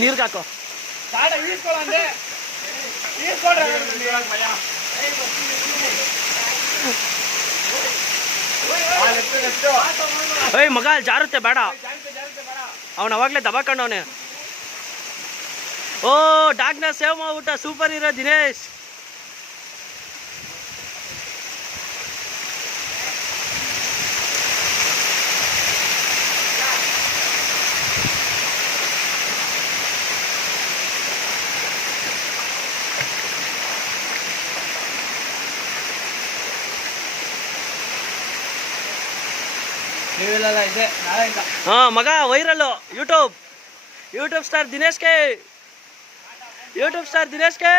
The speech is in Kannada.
ನೀರು ಹಾಕೋ ಏಯ್ ಮಗ ಜಾರುತ್ತೆ ಬೇಡ ಅವನು ಅವಾಗಲೇ ದಬಾಕೊಂಡವನೆ. ಓ ಡಾಗ್ನ ಸೇವ್ ಮಾಡ್ಬಿಟ್ಟ, ಸೂಪರ್ ಹೀರೋ ದಿನೇಶ್. ಹಾ ಮಗ ವೈರಲ್ಲು ಯೂಟ್ಯೂಬ್ ಸ್ಟಾರ್ ದಿನೇಶ್ಗೆ